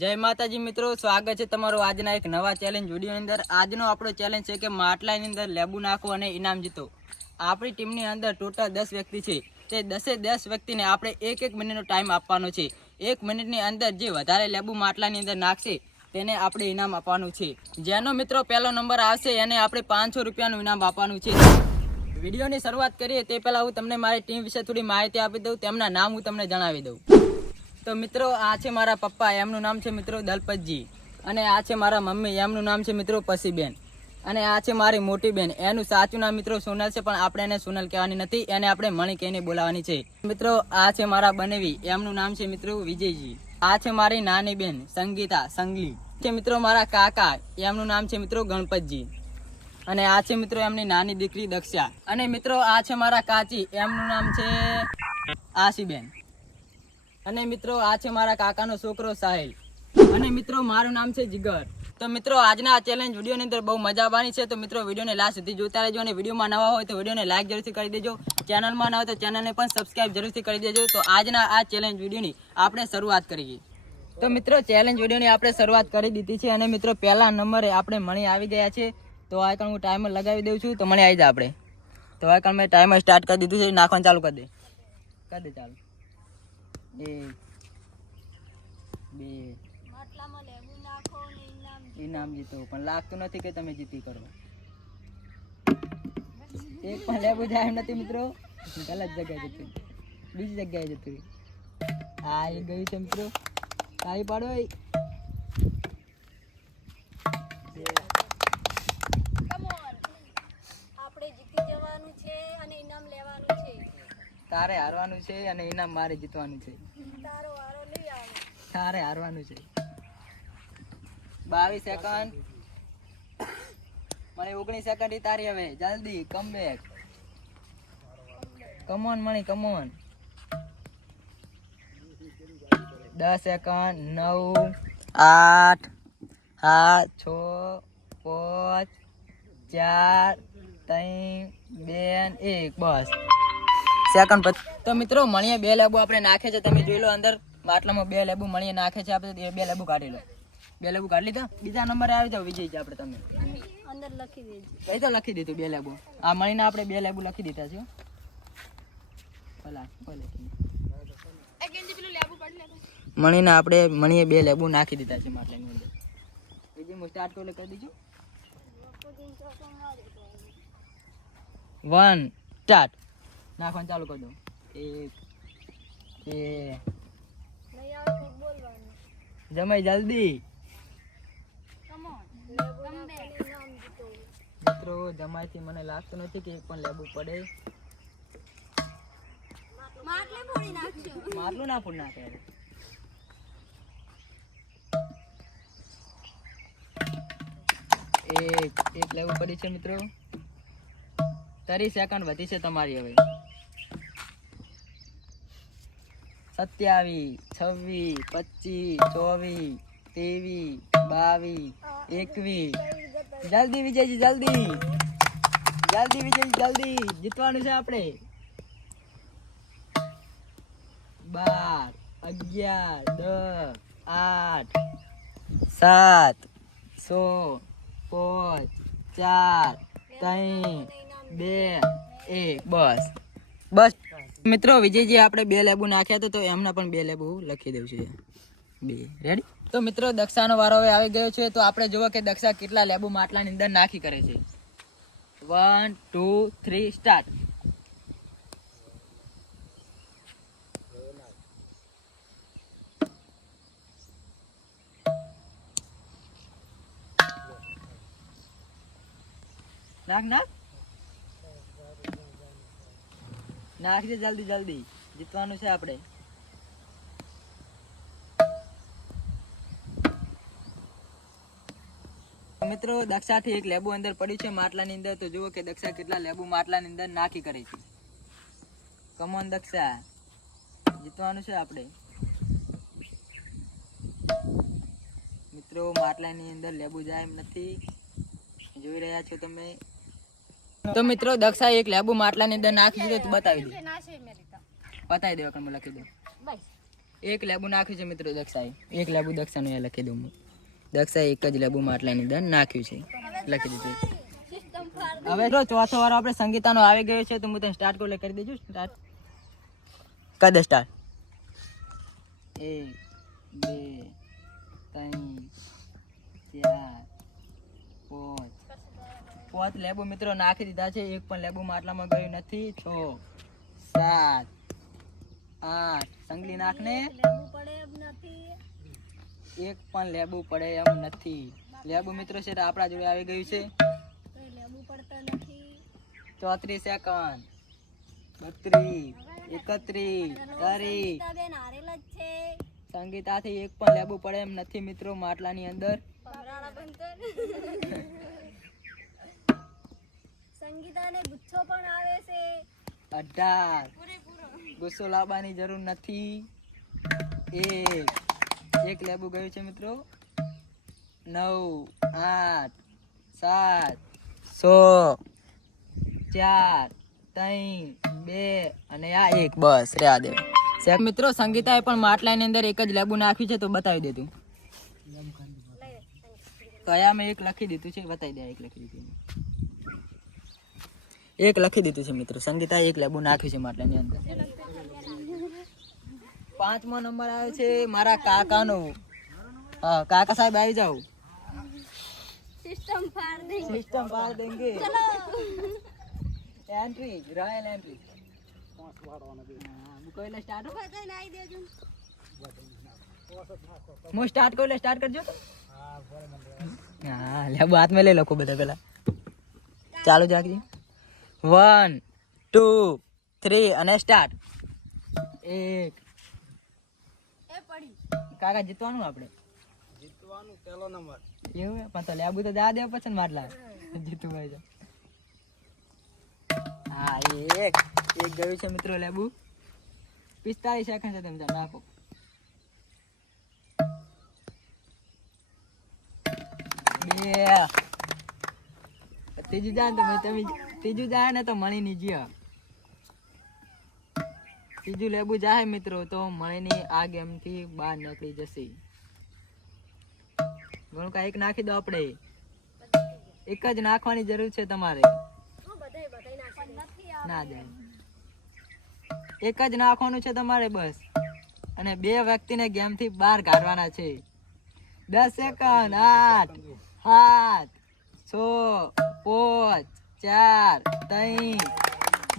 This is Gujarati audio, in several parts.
જય માતાજી મિત્રો, સ્વાગત છે તમારું આજના એક નવા ચેલેન્જ વિડીયો અંદર। આજનો આપણો ચેલેન્જ છે કે માટલાની અંદર લેબુ નાખો અને ઇનામ જીતો। આપણી ટીમની અંદર ટોટલ 10 વ્યક્તિ છે। તે 10 વ્યક્તિને આપણે 1 મિનિટનો ટાઈમ આપવાનો છે। 1 મિનિટની અંદર જે વધારે લેબુ માટલાની અંદર નાખશે તેને આપણે ઇનામ આપવાનું છે। જેનો મિત્રો પહેલો નંબર આવશે એને આપણે 500 રૂપિયાનું ઇનામ આપવાનું છે। વિડીયોની શરૂઆત કરીએ તે પહેલાં હું તમને મારી ટીમ વિશે થોડી માહિતી આપી દઉં। તેમના નામ હું તમને જણાવી દઉં। તો મિત્રો આ છે મારા પપ્પા, એમનું નામ છે મિત્રો દલપતજી। અને આ છે મારા મમ્મી, એમનું નામ છે મિત્રો પસીબેન। અને આ છે મારી મોટી બેન, એનું સાચું નામ મિત્રો સોનલ છે, પણ આપણે એને સોનલ કહેવાની નથી, એને આપણે મણી કહીને બોલાવવાની છે। મિત્રો આ છે મારા બનેવી, એમનું નામ છે મિત્રો વિજયજી। આ છે મારી નાની બેન સંગીતા સંગલી છે મિત્રો મારા કાકા, એમનું નામ છે મિત્રો ગણપતજી। અને આ છે મિત્રો એમની નાની દીકરી દક્ષા। અને મિત્રો આ છે મારા કાચી, એમનું નામ છે આશીબેન। અને મિત્રો આ છે મારા કાકાનો છોકરો સાહિલ। અને મિત્રો મારું નામ છે જીગર। તો મિત્રો આજના આ ચેલેન્જ વિડીયોની અંદર બહુ મજા આવવાની છે। તો મિત્રો વિડીયોને લાસ્ટ સુધી જોતા રહેજો, અને વિડીયોમાં નવા હોય તો વિડીયોને લાઈક જરૂરથી કરી દેજો। ચેનલમાં ન હોય તો ચેનલને પણ સબસ્ક્રાઇબ જરૂરથી કરી દેજો। તો આજના આ ચેલેન્જ વિડીયોની આપણે શરૂઆત કરીએ। તો મિત્રો ચેલેન્જ વિડીયોની આપણે શરૂઆત કરી દીધી છે, અને મિત્રો પહેલા નંબરે આપણે મણી આવી ગયા છે। તો આ કારણ હું ટાઈમર લગાવી દઉં છું, તો મણી આવી જાય આપણે। તો આ કારણ મેં ટાઈમર સ્ટાર્ટ કરી દીધું છે, નાખવાનું ચાલુ કરી દે ચાલુ। 1 2 માટલામાં લેબુ નાખો અને ઇનામ જીતો, પણ લાગતું નથી કે તમે જીતી કરો। એક પણ લેબુ જાય એમ નથી મિત્રો, ગલત જગ્યાએ જતું, બીજી જગ્યાએ જતું। આ એ ગયું છે મિત્રો, તાળી પાડો। આપણે જીતી જવાનું છે અને ઇનામ લેવાનું છે। તારે હારવાનું છે અને ઇનામ મારે જીતવાનું છે। તારો વારો નહીં આવે, તારે હારવાનું છે। 22 સેકન્ડ, મને 19 સેકન્ડ તારી, હવે જલ્દી કમ બેક, કમોન મણી કમોન। 10 સેકન્ડ, 9 8 7 6 5 4 3 2 1 બસ સેકન્ડ। તો મિત્રો મણીએ 2 લેબુ આપણે નાખે છે, તમે જોઈ લો અંદર માટલામાં 2 લેબુ મણીએ નાખે છે। આપણે 2 લેબુ કાઢી લો, 2 લેબુ કાઢી લીધા। બીજા નંબરે આવી જાવ વિજયજી, આપણે તમે અંદર લખી દેજો। કઈ તો લખી દીધું 2 લેબુ, આ મણીને આપણે 2 લેબુ લખી દીધા છે। મણીને આપણે મણીએ 2 લેબુ નાખી દીધા છે માટલાની અંદર। બીજી હું સ્ટાર્ટ કરી દીધું। 1 સ્ટાર્ટ, નાખવાનું ચાલુ કરી દો। 1 2 જમાઈ જલ્દી મિત્રો, જમાઈથી મને લાગતું નથી કે એક પણ લેબુ પડે। માટલું ના ફોડ નાખે। એક લેબુ પડી છે મિત્રો। 30 સેકન્ડ વધી છે તમારી હવે। 27 26 25 24 23 22 જલ્દી વિજયજી, જલ્દી વિજયજી, જલ્દી જીતવાનું છે આપણે। 12 11 10 8 7 6 5 4 3 2 1 બસ મિત્રો વિજયજી આપણે 2 લેબુ નાખ્યા હતા, તો એમના પણ 2 લેબુ લખી દઉં છું। 2 રેડી। તો મિત્રો દક્ષાનો વારો હવે આવી ગયો છે, તો આપણે જુઓ કે દક્ષા કેટલા લેબુ માટલાની અંદર નાખી કરે છે। 1 2 3 સ્ટાર્ટ। નાખ દે જલ્દી, જીતવાનું છે આપણે। મિત્રો દક્ષાથી એક લેબુ અંદર પડ્યું છે માટલાની અંદર, તો જુઓ કે દક્ષા કેટલા લેબુ માટલાની અંદર નાખી કરે છે। કમોન દક્ષા, જીતવાનું છે આપણે। મિત્રો માટલાની અંદર લેબુ જાય એમ નથી, જોઈ રહ્યા છો તમે। તો મિત્રો દક્ષા એક લેબુ માટલાની અંદર નાખી દીધો, તો બતાવી દે, બતાવી દે, લખી દો। એક લેબુ નાખ્યું છે મિત્રો દક્ષાએ. એક લેબુ દક્ષાનું એ લખી દઉં હું. દક્ષાએ એક જ લેબુ માટલાની અંદર નાખ્યું છે, લખી દીધું. સિસ્ટમ ફાર હવે જો ચોથો વારો આપણે સંગીતાનો આવી ગયો છે, તો હું તને સ્ટાર્ટ કરી કરી દેજો. સ્ટાર્ટ કરી દે સ્ટાર્ટ. 1 2 3 4 5 લેબુ મિત્રો નાખી દીધા છે. એક પણ લેબુ માટલામાં ગયું નથી. 6 7 8 સંગલી નાખને. લેવું પડે એમ નથી. એક પણ લેબુ પડે એમ નથી. લેબુ મિત્રો છે આપણા જોડે આવી ગયું છે. કઈ લેવું પડતા નથી. 34 સેકન્ડ 32 31 30. બેન હારેલા જ છે. સંગીતાથી એક પણ લેબુ પડે એમ નથી મિત્રો માટલાની અંદર. ભમરાળા બંધન. સંગીતાને ગુચ્છો પણ આવે છે. 18. પૂરેપૂરો. ગુસ્સો લાવવાની જરૂર નથી. એક લેબુ ગયું છે મિત્રો. 9 8 7 6 4 3 2 અને આ 1. બસ રહ્યા દે મિત્રો. સંગીતાએ પણ માટલાની અંદર એક જ લેબુ નાખ્યું છે, તો બતાવી દે તું. કયા મેં એક લખી દીધું છે, બતાવી દે. એક લખી દીધું, એક લખી દીધું છે મિત્રો. સંગીતાએ એક લેબુ નાખ્યું છે માટલાની અંદર. 5મો નંબર આવ્યો છે મારા કાકાનો. હા કાકા સાહેબ આવી જાઓ. સિસ્ટમ ફાર દે. સિસ્ટમ પાર દેંગે. ચલો. Entry royal entry. મુકોઈલે સ્ટાર્ટ. બધાને આવી દેજો. હું સ્ટાર્ટ કરું, સ્ટાર્ટ કરજો. હા લેબુ હાથમાં લઈ લખો બધા પેલા. ચાલુ જ રાખજો. 1 2 3 અને સ્ટાર્ટ. 1. એ પડી. કાકા જીતવાનું આપણે. જીતવાનું પહેલો નંબર. એવું હે? પણ તો લેબુ તો દા દેવ પછી માટલા જીતું ભાઈ તો. હા એક ગયું છે મિત્રો લેબુ. 45 સેકન્ડ છે, તમે ચાલો નાખો. 2. ત્રીજું જાય ને તો તમે ત્રીજું જાય ને તો મળી ની જ્યા. ત્રીજું લેબુ જાય મિત્રો તો મણીની આ ગેમ થી બહાર નીકળી જશે. ઘણું કા એક નાખી દો આપણે. એક જ નાખવાની જરૂર છે તમારે. બધાય નાખી ના જાય. એક જ નાખવાનું છે તમારે બસ. અને 2 વ્યક્તિને ગેમ થી બહાર કાઢવાના છે. 10 સેકન્ડ. 8 7 6 5 4 3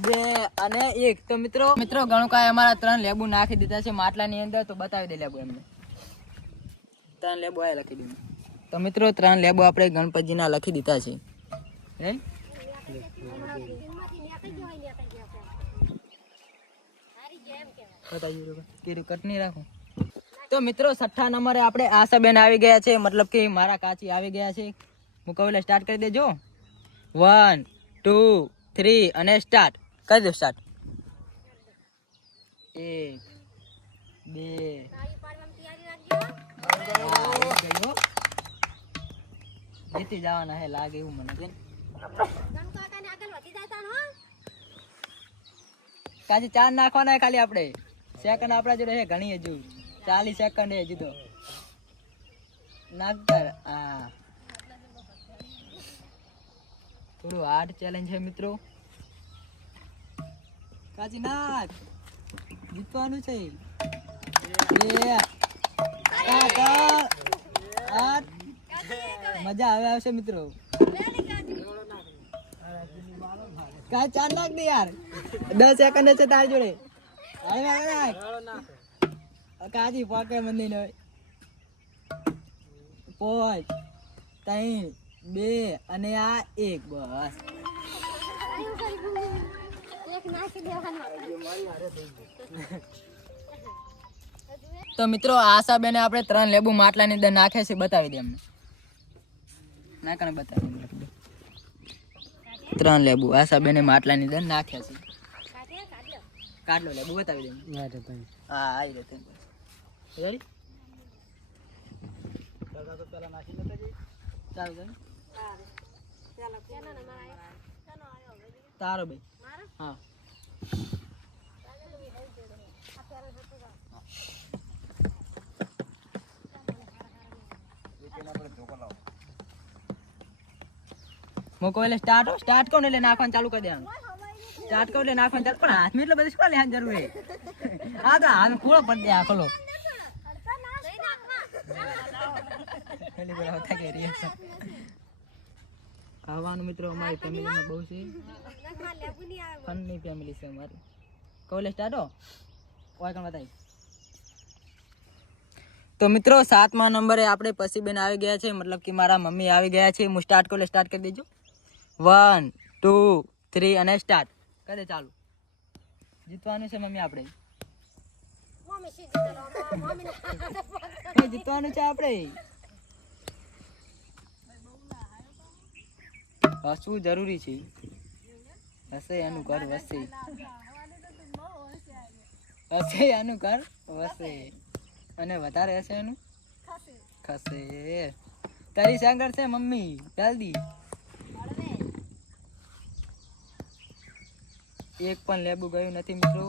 2 અને 1. તો મિત્રો ઘણું કાંઈ અમારા 3 લેબુ નાખી દીધા છે માટલાની અંદર, તો બતાવી દે લેબુ એમને. 3 લેબુ આ લખી દીધું. તો મિત્રો 3 લેબુ આપણે ગણપતિજીના લખી દીધા છે. હે કટની રાખું. તો મિત્રો 6થા નંબરે આપણે આશાબેન આવી ગયા છે, મતલબ કે મારા કાચી આવી ગયા છે. મુકાબલા સ્ટાર્ટ કરી દેજો. 1 2 3 અને સ્ટાર્ટ કરી દો. સ્ટાર્ટ. 1 2 જીતી જવાના હે લાગે એવું મને છે. કાજી 4 નાખવાના હે ખાલી આપણે. સેકન્ડ આપણા જોડે હે ઘણી હજુ. 40 સેકન્ડ હે હજુ તો. નાખતા હા થોડું હાર્ડ ચેલેન્જ છે મિત્રો. કાજી નાખ, જીતવાનું છે. 2 8 મજા આવે આવશે મિત્રો. કાઈ 4 નાખ દે યાર. 10 સેકન્ડ છે તારી જોડે. હવે કાજી પાકે મંદી ન 5 3 2 અને આ 1. બસ તો મિત્રો આશાબેને આપણે 3 લેબુ માટલાની અંદર નાખે છે, બતાવી દે એમને. નાખને બતાવી દે. 3 લેબુ આશાબેને માટલાની અંદર નાખ્યા છે. કાઢ લો લેબુ, બતાવી દે. હા આવી રીતે રેડી. તો પેલા નાખી લેતા જઈએ. ચાલુ તારો ભાઈ. હા મૂકો એટલે સ્ટાર્ટ કરો ને એટલે નાખવાનું ચાલુ કરી દેવાનું. સ્ટાર્ટ કરો એટલે નાખવાનું ચાલુ, પણ હાથમાં એટલે બધું શું લેવાની જરૂર છે? હા તો હાથ ખોળો પડી દે આ ખોલો. પેલી વાર આવતા કે રિએક્શન આવવાનું મિત્રો અમારી ફેમિલીમાં બહુ છે. ફનની ફેમિલી છે અમારી. કોલે સ્ટાર્ટ હો કોઈ કણ બતાવી. તો મિત્રો 7મા નંબરે આપણે પસીબેન આવી ગયા છે, મતલબ કે મારા મમ્મી આવી ગયા છે. હું સ્ટાર્ટ કરું સ્ટાર્ટ કરી દેજો. 1 2 3 અને સ્ટાર્ટ કરી દે ચાલુ. જીતવાનું છે મમ્મી આપણે. જીતવાનું છે આપણે. હસવું જરૂરી છે. હસે એનું ઘર વસે. હસે એનું ઘર વસે અને વધારે હશે એનું ખસે. તારી સાગર છે મમ્મી જલ્દી. એક પણ લેબુ ગયું નથી મિત્રો.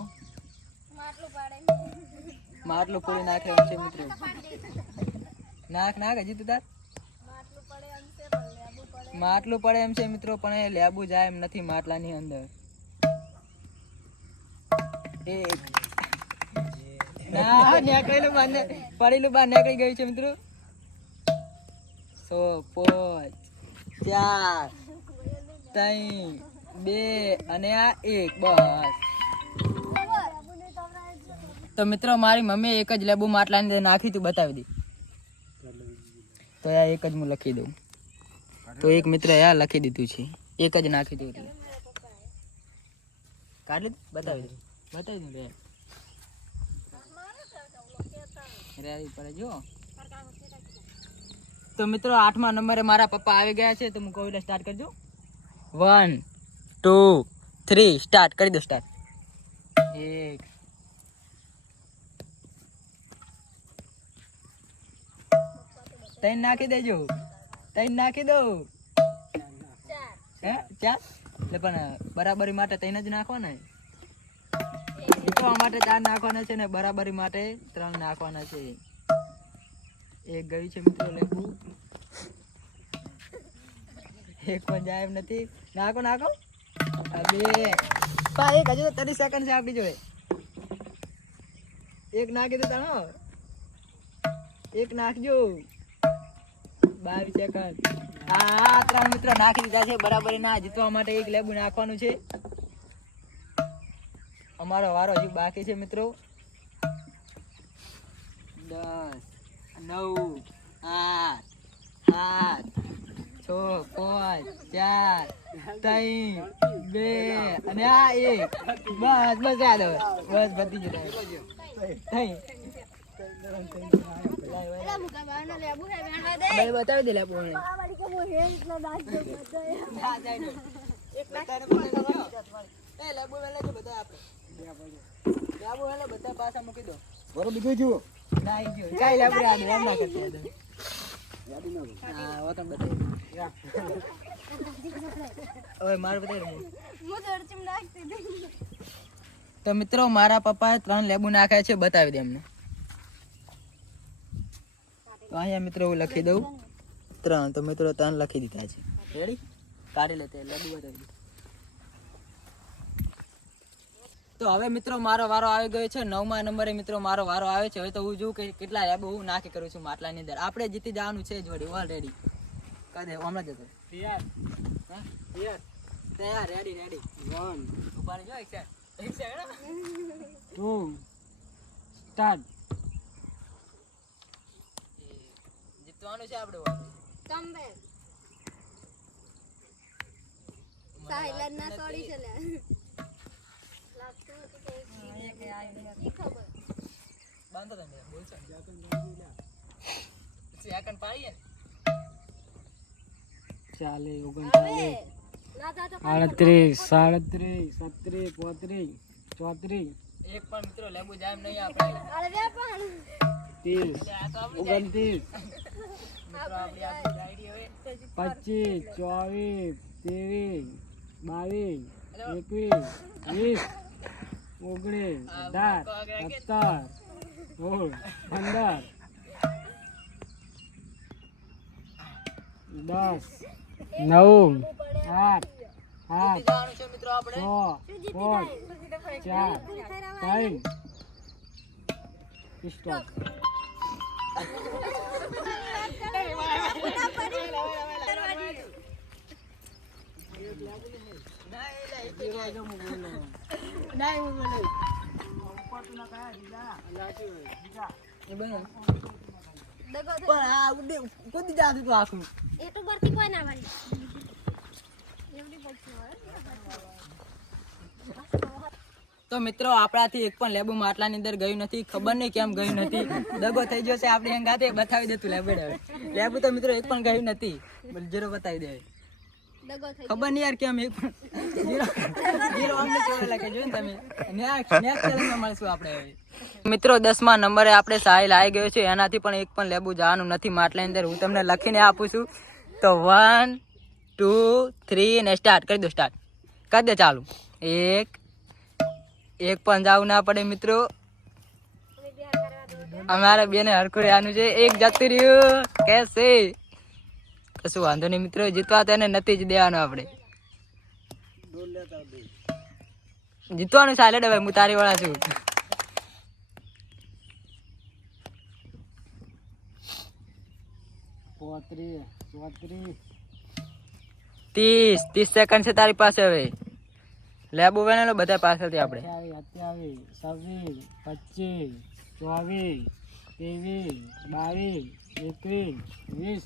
માટલું પૂરી નાખે એમ છે મિત્રો. નાખ હજી તું તાર. માટલું પડે એમ છે મિત્રો, પણ એ લેબુ જાય એમ નથી માટલાની અંદર. એક ના નીકળેલું બાર પડેલું બહાર નીકળી ગયું છે મિત્રો. 100 5 4 3 2 અને આ 1 બસ. તો મિત્રો મારી મમ્મી એક જ લેબુ માટલાની અંદર નાખી તું બતાવી દે. તો આ એક જ હું લખી દઉં. તો એક મિત્ર આ લખી દીધું છે, એક જ નાખી દઉં એટલે કાઢી બતાવી દઉં. બતાવી દઉં રેડી પડે જો. તો મિત્રો 8મા નંબરે મારા પપ્પા આવી ગયા છે, તો હું કહું એટલે સ્ટાર્ટ કરજો. 1 2 3 સ્ટાર્ટ કરી દો. સ્ટાર્ટ. 1 3 નાખી દેજો. 3 નાખી દો. 4 એટલે પણ બરાબરી માટે 3 જ નાખવાના. જીતવા માટે 4 નાખવાના છે ને બરાબરી માટે 3 નાખવાના છે. એક ગયું છે મિત્રો લેબુ. એક પણ જાય એમ નથી. નાખો 2 એક હજુ તો 30 સેકન્ડ છે આપણી જોડે. એક નાખી દો તાણો. એક નાખજો. 22 સેકન્ડ. હા 3 મિત્રો નાખી દીધા છે બરાબરી ના. જીતવા માટે એક લેબુ નાખવાનું છે. અમારો વારો હજુ બાકી છે મિત્રો. 10 9 8 7 6 5 4 3 2 અને આ 1 બસ યાદ હવે બસ પતી ગયું. બતાવી દે લેબુ. બધા પાછા મૂકી દો. ના ગયો કઈ લેબુ આ એમ ના કરતી. હા વતન બતાવી. હવે મારે બતાવી. તો મિત્રો મારા પપ્પાએ 3 લેબુ નાખ્યા છે, બતાવી દે એમને. તો અહીંયા મિત્રો હું લખી દઉં 3. તો મિત્રો 3 લખી દીધા છે. રેડી કાઢી લેતે લેબુ બતાવી દે. તો હવે મિત્રો મારો વારો આવી ગયો છે. 9મા નંબરે મિત્રો મારો વારો આવે છે. હવે તો હું જોઉં કે કેટલા લેબુ હું નાખી કરું છું માટલાની અંદર. આપણે જીતી જવાનું છે જ વળી. ઓલરેડી કહી દે હમણાં જતો તૈયાર રેડી 1 ઉપર જો એક સેકન્ડ 2 સ્ટાર્ટ. જીતવાનું છે આપણે. સાયલન ના સોડી છે લે. બાંધો તમે બોલছো સેકન્ડ પાડીએ ચાલે 39 38 37 35 34 એક પણ મિત્રો લેબુ જાય એમ નહીં આપણે. 30 29 મિત્રો આપણી આઈડી હવે 25 24 23 22 21 20 19 18 17 16 15 10 9 આઠ જીતી જવાનું છે મિત્રો આપણે. પાંચ ચાર ત્રણ સ્ટોપ. પણ આ કૂદી જાતું હતું આખું. એ તો ભરતી કોઈ ના વાળી એવડી પડતી તો મિત્રો આપણાથી એક પણ લેબુ માટલાની અંદર ગયું નથી. ખબર નહીં કેમ ગયું નથી. દગો થઈ ગયો છે આપણી હંગાતે. બતાવી દે તું લેબુ. લેબુ તો મિત્રો એક પણ ગયું નથી. જીરો બતાવી દે. દગો થઈ ખબર નહીં યાર કેમ એક પણ જીરો અમને કેવા લાગે જોઈને તમે. નેક્સ્ટ ચેલેન્જમાં મળશું આપણે હવે. મિત્રો 10મા નંબરે આપણે સાહિલ આવી ગયો છે. એનાથી પણ એક પણ લેબુ જવાનું નથી માટલાની અંદર. હું તમને લખીને આપું છું. તો 1 2 3 ને સ્ટાર્ટ કરી દો. સ્ટાર્ટ કરી દે. ચાલુ. એક પણ જવું ના પડે મિત્રો. અમારે બેને હરખું રહેવાનું છે. એક જતું રહ્યું કેસે કશું વાંધો નહીં મિત્રો. જીતવા તો એને નથી જ દેવાનું. આપણે જીતવાનું ચાલે હવે. હું તારી વાળા છું. ચોત્રીસ 30 સેકન્ડ છે તારી પાસે. હવે લેબુ વેણેલો બધા પાછળથી આપણે. 28 26 25 24 23 21 20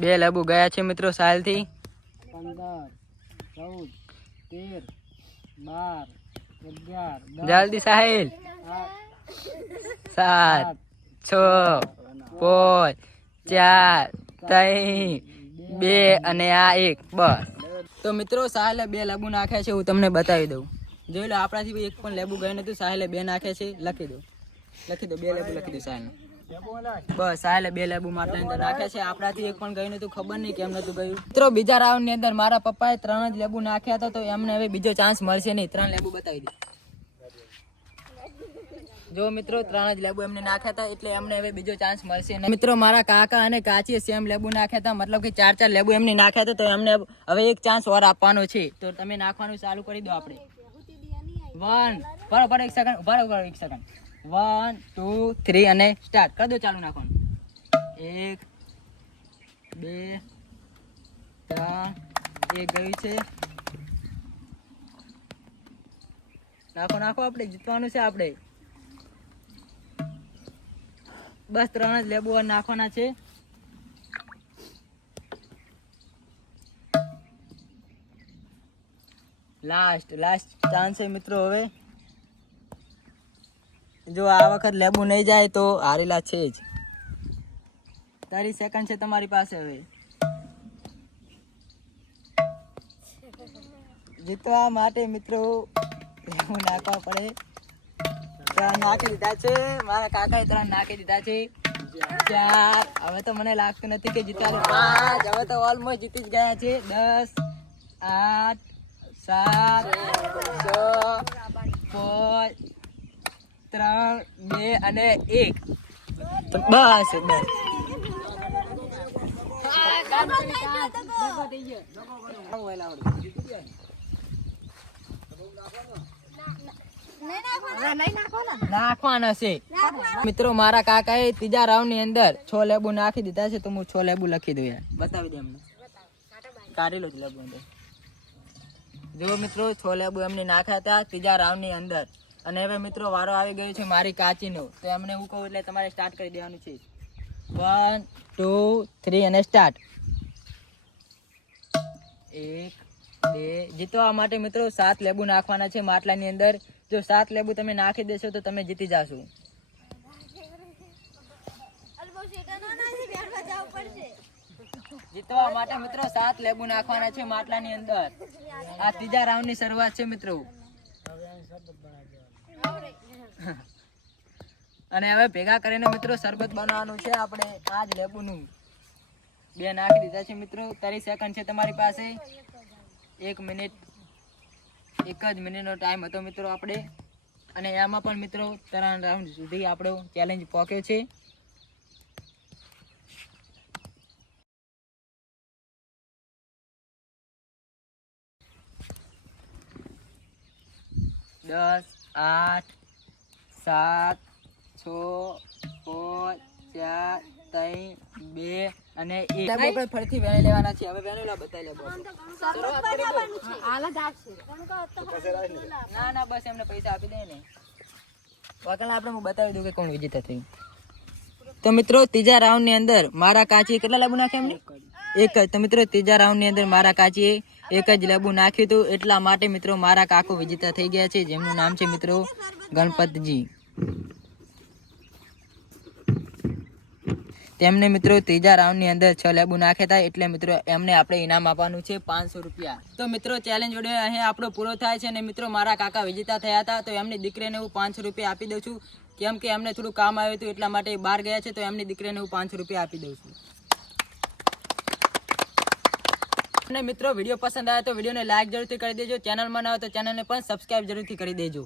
બે લેબુ ગયા છે મિત્રો સાલથી. 15 14 13 12 11 જલ્દી સાહિલ. 7 6 5 4 3 2 અને આ 1 બસ. તો મિત્રો સાહેલે 2 લેબુ નાખ્યા છે. હું તમને બતાવી દઉં. જોઈ લો આપણાથી બી એક પણ લેબુ ગયું નથી. સાહેલે 2 નાખ્યા છે. લખી દો 2 લેબુ લખી દો સાહેલ. બસ સાહેલે 2 લેબુ માટલાની અંદર નાખ્યા છે. આપણાથી એક પણ ગયું નતું. ખબર નહીં કેમ નતું ગયું. મિત્રો બીજા રાઉન્ડ ની અંદર મારા પપ્પાએ 3 જ લેબુ નાખ્યા હતા. તો એમને હવે બીજો ચાન્સ મળશે નહીં. 3 લેબુ બતાવી દે. જો મિત્રો 3 જ લેબુ એમને નાખ્યા હતા. એટલે એમને હવે બીજો ચાન્સ મળશે નહીં. મિત્રો મારા કાકા અને કાચીએ સેમ લેબુ નાખ્યા હતા. મતલબ કે 4 લેબુ એમને નાખ્યા હતા. તો એમને હવે એક ચાન્સ ઓર આપવાનો છે. તો તમે નાખવાનું ચાલુ કરી દો. આપણે 1 બરાબર 1 સેકન્ડ બરાબર 1 સેકન્ડ 1 2 3 અને સ્ટાર્ટ કરી દો. ચાલુ નાખવાનું. 1 2 3 એક ગયું છે. નાખો આપણે જીતવાનું છે. આપણે બસ 3 જ લેબુ નાખવાના છે. લાસ્ટ ચાન્સ છે મિત્રો. હવે જો આ વખત લેબુ નહીં જાય તો હારેલા છે જ. 30 સેકન્ડ છે તમારી પાસે. હવે જીતવા માટે મિત્રો લેબુ નાખવા પડે. 3 નાખી દીધા છે. મારા કાકાએ 3 નાખી દીધા છે. 4 હવે તો મને લાગતું નથી કે જીતવાનું. 5 હવે તો ઓલમોસ્ટ જીતી જ ગયા છે. 10 8 7 6 5 3 2 અને 1 તો બસ. નાખવાના છે મિત્રો. મારા કાકાએ 3જા રાઉન્ડ ની અંદર 6 લેબુ નાખી દીધા છે. તો હું 6 લેબુ લખી દઉં. યાર બતાવી દે એમને. કાઢી લો લેબુ અંદર. જો મિત્રો 6 લેબુ એમને નાખ્યા હતા 3જા રાઉન્ડ ની અંદર. અને હવે મિત્રો વારો આવી ગયો છે મારી કાચીનો. તો એમને હું કહું એટલે તમારે સ્ટાર્ટ કરી દેવાનું છે. 1 2 3 અને સ્ટાર્ટ. 1 2 જીતવા માટે મિત્રો 7 લેબુ નાખવાના છે માટલાની અંદર. જો 7 લેબુ તમે નાખી દેશો તો તમે જીતી જાશો. જીતવા માટે મિત્રો 7 લેબુ નાખવાના છે માટલાની અંદર. આ 3જા રાઉન્ડ ની શરૂઆત છે મિત્રો. અને હવે ભેગા કરીને મિત્રો શરબત બનાવવાનું છે આપણે. આ જ લેબુનું 2 નાખી દીધા છે મિત્રો. 30 સેકન્ડ છે તમારી પાસે. 1 મિનિટ 1 જ મિનિટનો ટાઈમ હતો મિત્રો આપણે. અને એમાં પણ મિત્રો 3 રાઉન્ડ સુધી આપણો ચેલેન્જ પહોંચ્યો છે. 10, 8, 7, 6, 5, 4, 3, 2 અને 1. આપણે ફરીથી વેણી લેવાના છે. હવે વેણી લા બતાવી લે બોસ. ના બસ એમને પૈસા આપી દે ને. વાકણ આપણે હું બતાવી દઉં કે કોણ વિજેતા થયું. તો મિત્રો ત્રીજા રાઉન્ડ ની અંદર મારા કાચી કેટલા લેબુ નાખ્યા એમને? એક જ. તો મિત્રો ત્રીજા રાઉન્ડ ની અંદર મારા કાચીએ એક જ લેબુ નાખ્યું હતું. એટલા માટે મિત્રો મારા કાકો વિજેતા થઈ ગયા છે, જેમનું નામ છે મિત્રો ગણપતજી. તેમને મિત્રો ત્રીજા રાઉન્ડ ની અંદર 6 લેબુ નાખ્યા હતા, એટલે મિત્રો એમને આપણે ઇનામ આપવાનું છે 500 રૂપિયા. તો મિત્રો ચેલેન્જ વિડીયો અહીં આપણો પૂરો થાય છે અને મિત્રો મારા કાકા વિજેતા થયા હતા, તો એમની દીકરીને હું 500 રૂપિયા આપી દઉં છું, કેમ કે એમને થોડું કામ આવ્યું હતું એટલા માટે બહાર ગયા છે. તો એમની દીકરીને હું 500 રૂપિયા આપી દઉં છું. અને મિત્રો વિડીયો પસંદ આવે તો વિડીયોને લાઈક જરૂરથી કરી દેજો. ચેનલમાં ન હોય તો ચેનલને પણ સબસ્ક્રાઇબ જરૂરથી કરી દેજો.